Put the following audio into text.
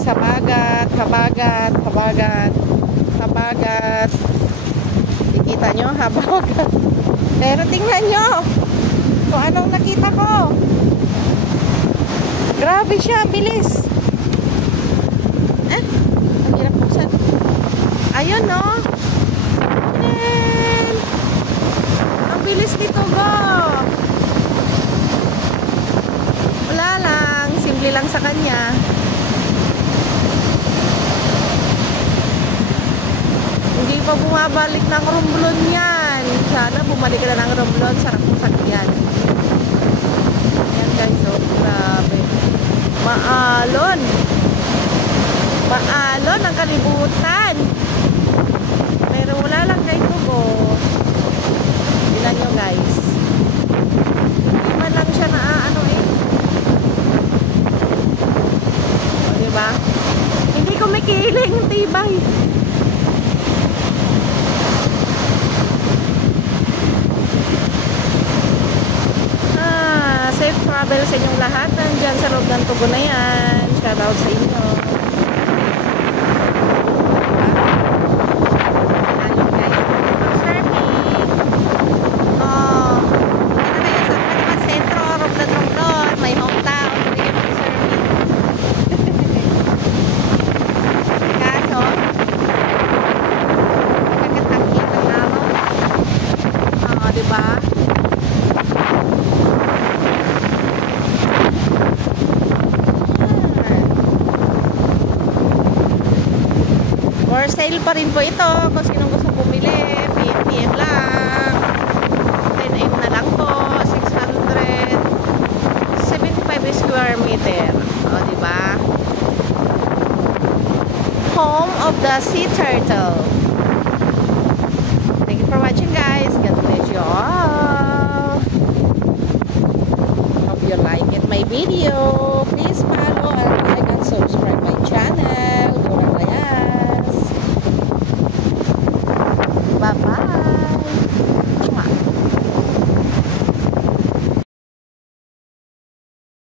sa habagat, habagat, habagat, habagat. Nakikita nyo, habagat. Pero tingnan nyo kung anong nakita ko. Grabe siya, bilis. Ang hirap buksan. Ayun, no? And, ang bilis nito, go. Wala lang, simple lang sa kanya. Hindi pa bumabalik ng rumblon yan. Sana bumalik na ng rumblon. Sarap ng sakyan. Yan guys, oh, grabe. Maalon. Maalon ang kalibutan. Pero wala lang kay tubo. Tignan nyo guys. Hindi man lang siya naaano eh. O, diba? Hindi ko makiling yung tibay. Safe travel sa inyong lahat. Nandyan sa loob ng tubo na yan. Shout out sa inyo. For sale pa rin po ito kung sino gusto bumili. PM lang. 10M na lang po. 675 square meter. O, diba? Home of the sea turtle.